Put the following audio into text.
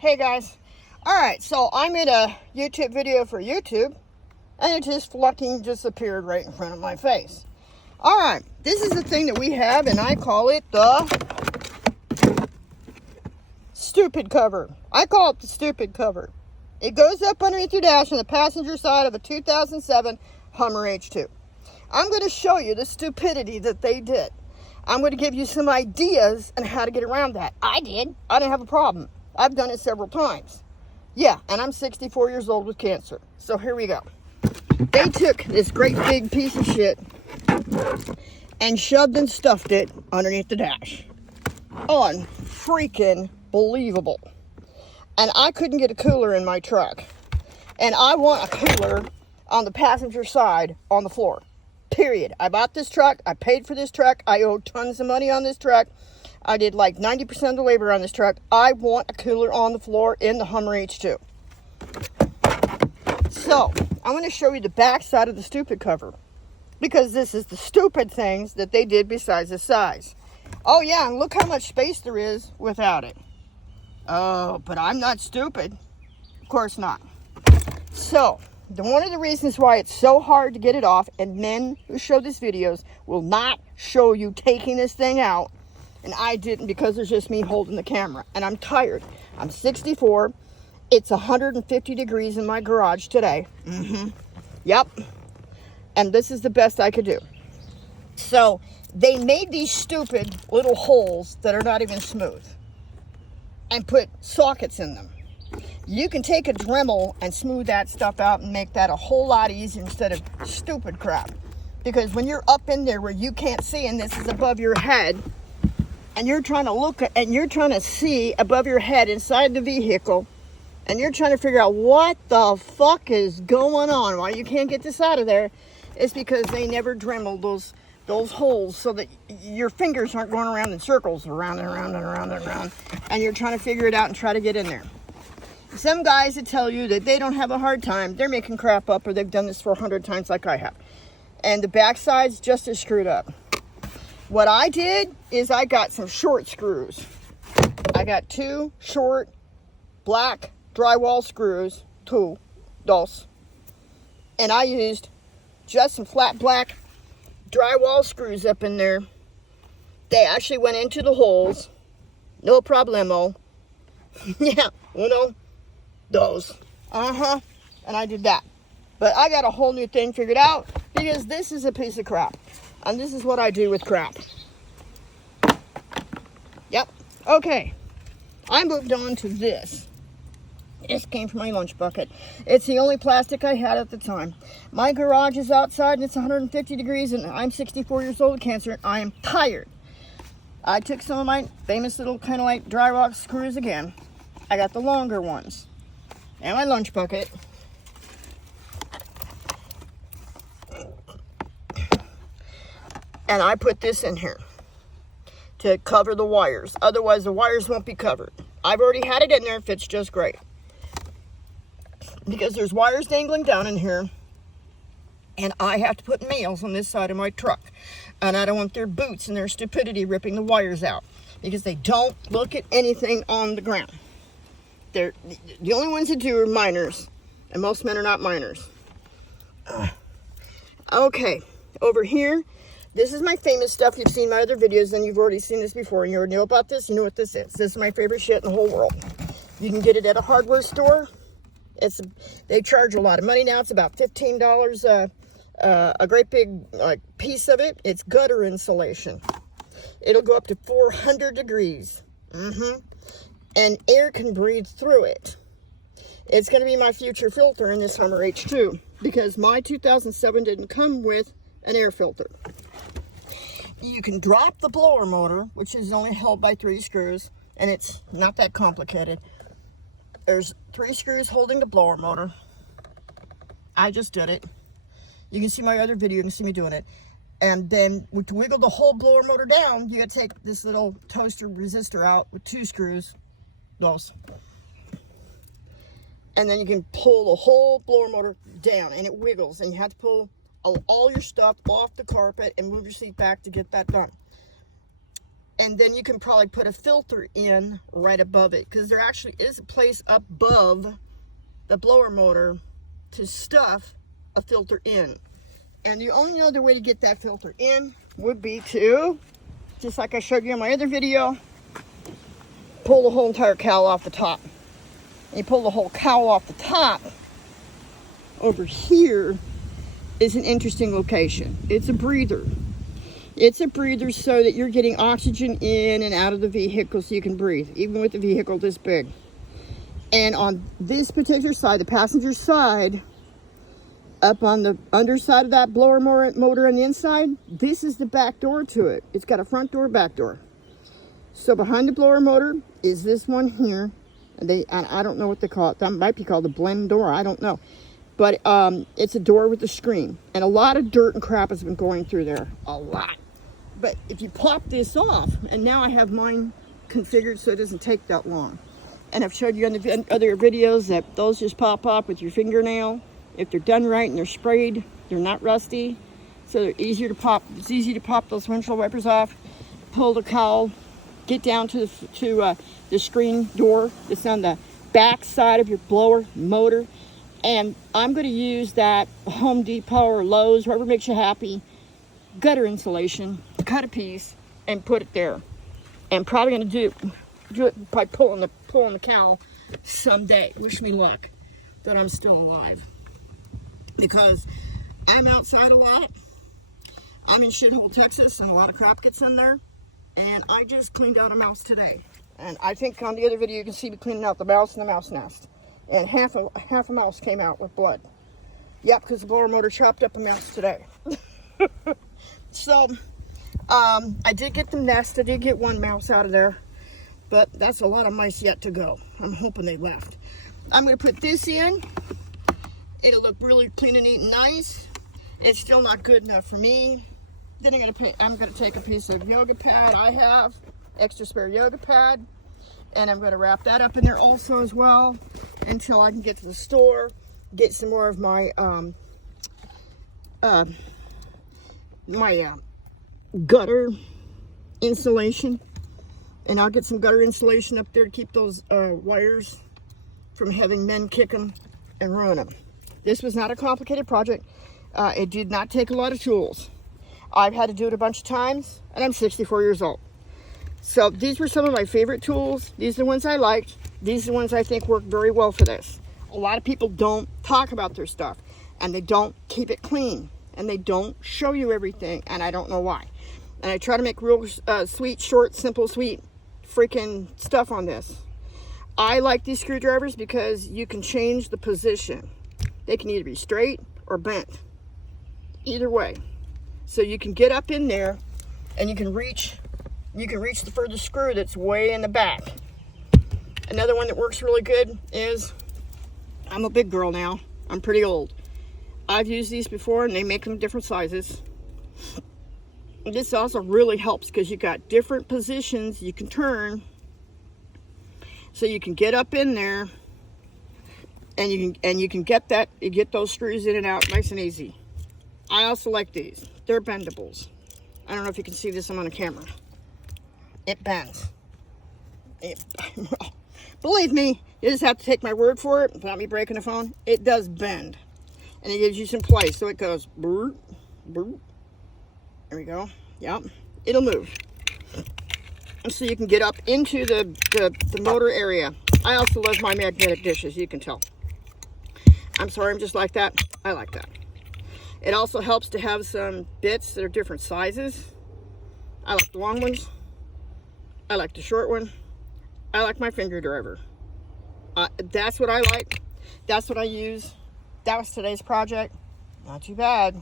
Hey guys. Alright, so I made a YouTube video for YouTube, and it just fucking disappeared right in front of my face. Alright, this is the thing that we have, and I call it the stupid cover. I call it the stupid cover. It goes up underneath your dash on the passenger side of a 2007 Hummer H2. I'm going to show you the stupidity that they did. I'm going to give you some ideas on how to get around that. I didn't have a problem. I've done it several times. Yeah, and I'm 64 years old with cancer. So here we go. They took this great big piece of shit and shoved and stuffed it underneath the dash. Unfreaking believable. And I couldn't get a cooler in my truck. And I want a cooler on the passenger side on the floor. Period. I bought this truck. I paid for this truck. I owe tons of money on this truck. I did like 90% of the labor on this truck. I want a cooler on the floor in the Hummer H2. So, I'm going to show you the back side of the stupid cover. Because this is the stupid things that they did besides the size. Oh yeah, and look how much space there is without it. Oh, but I'm not stupid. Of course not. So, one of the reasons why it's so hard to get it off, and men who show these videos will not show you taking this thing out, and I didn't because there's just me holding the camera, and I'm tired. I'm 64. It's 150 degrees in my garage today. Yep. And this is the best I could do. So, they made these stupid little holes that are not even smooth and put sockets in them. You can take a Dremel and smooth that stuff out and make that a whole lot easier instead of stupid crap. Because when you're up in there where you can't see and this is above your head, and you're trying to look and you're trying to see above your head inside the vehicle, and you're trying to figure out what the fuck is going on, why you can't get this out of there, it's because they never Dremeled those holes so that your fingers aren't going around in circles, around and around and around and around, and you're trying to figure it out and try to get in there. Some guys that tell you that they don't have a hard time, they're making crap up, or they've done this for 100 times like I have. And the backside's just as screwed up. What I did is I got some short screws. I got 2 short black drywall screws, dos. And I used just some flat black drywall screws up in there. They actually went into the holes. No problemo. Yeah, uno, dos. And I did that. But I got a whole new thing figured out because this is a piece of crap. And this is what I do with crap. Yep. Okay. I moved on to this. This came from my lunch bucket. It's the only plastic I had at the time. My garage is outside and it's 150 degrees and I'm 64 years old with cancer and I am tired. I took some of my famous little kind of like dry rock screws again. I got the longer ones. And my lunch bucket. And I put this in here to cover the wires. Otherwise the wires won't be covered. I've already had it in there. It fits just great. Because there's wires dangling down in here. And I have to put nails on this side of my truck. And I don't want their boots and their stupidity ripping the wires out. Because they don't look at anything on the ground. They're the only ones that do are miners. And most men are not miners. Okay. Over here. This is my famous stuff. You've seen my other videos and you've already seen this before. And you already know about this. You know what this is. This is my favorite shit in the whole world. You can get it at a hardware store. They charge a lot of money now. It's about $15 a great big piece of it. It's gutter insulation. It'll go up to 400 degrees. And air can breathe through it. It's going to be my future filter in this Hummer H2 because my 2007 didn't come with an air filter. You can drop the blower motor, which is only held by 3 screws, and it's not that complicated. There's 3 screws holding the blower motor. I just did it. You can see my other video, you can see me doing it. And then to wiggle the whole blower motor down, you gotta take this little toaster resistor out with 2 screws. Those. And then you can pull the whole blower motor down, and it wiggles, and you have to pull all your stuff off the carpet and move your seat back to get that done. And then you can probably put a filter in right above it, because there actually is a place above the blower motor to stuff a filter in. And the only other way to get that filter in would be to, just like I showed you in my other video, pull the whole entire cowl off the top. And you pull the whole cowl off the top. Over here is an interesting location. It's a breather. It's a breather so that you're getting oxygen in and out of the vehicle so you can breathe, even with the vehicle this big. And on this particular side, the passenger side, up on the underside of that blower motor on the inside, this is the back door to it. It's got a front door, back door. So behind the blower motor is this one here. And I don't know what they call it. That might be called a blend door. I don't know. But it's a door with a screen. And a lot of dirt and crap has been going through there. A lot. But if you pop this off, and now I have mine configured so it doesn't take that long. And I've showed you on the other videos that those just pop off with your fingernail. If they're done right and they're sprayed, they're not rusty. So they're easier to pop. It's easy to pop those windshield wipers off, pull the cowl, get down to the screen door that's on the back side of your blower motor. And I'm going to use that Home Depot or Lowe's, wherever makes you happy, gutter insulation, cut a piece and put it there. And probably going to do it by pulling the cowl someday. Wish me luck that I'm still alive, because I'm outside a lot. I'm in Shithole, Texas, and a lot of crap gets in there. And I just cleaned out a mouse today. And I think on the other video you can see me cleaning out the mouse and the mouse nest. And half a mouse came out with blood. Yep, because the blower motor chopped up a mouse today. So, I did get the nest. I did get one mouse out of there. But that's a lot of mice yet to go. I'm hoping they left. I'm going to put this in. It'll look really clean and neat and nice. It's still not good enough for me. Then I'm going to take a piece of yoga pad I have, extra spare yoga pad, and I'm going to wrap that up in there also as well until I can get to the store, get some more of my gutter insulation, and I'll get some gutter insulation up there to keep those wires from having men kick them and ruin them. This was not a complicated project. It did not take a lot of tools. I've had to do it a bunch of times, and I'm 64 years old. So these were some of my favorite tools. These are the ones I liked. These are the ones I think work very well for this. A lot of people don't talk about their stuff, and they don't keep it clean, and they don't show you everything, and I don't know why. And I try to make real sweet, short, simple, sweet freaking stuff on this. I like these screwdrivers because you can change the position. They can either be straight or bent. Either way. So you can get up in there and you can reach the furthest screw that's way in the back. Another one that works really good is, I'm a big girl now. I'm pretty old. I've used these before and they make them different sizes. And this also really helps because you got different positions you can turn. So you can get up in there and you can get those screws in and out nice and easy. I also like these. They're bendables. I don't know if you can see this. I'm on a camera. It bends. Believe me, you just have to take my word for it without me breaking the phone. It does bend. And it gives you some play. So it goes, brr, brr. There we go. Yep. It'll move. And so you can get up into the motor area. I also love my magnetic dishes, you can tell. I'm sorry, I'm just like that. I like that. It also helps to have some bits that are different sizes. I like the long ones. I like the short one. I like my finger driver. That's what I like. That's what I use. That was today's project. Not too bad.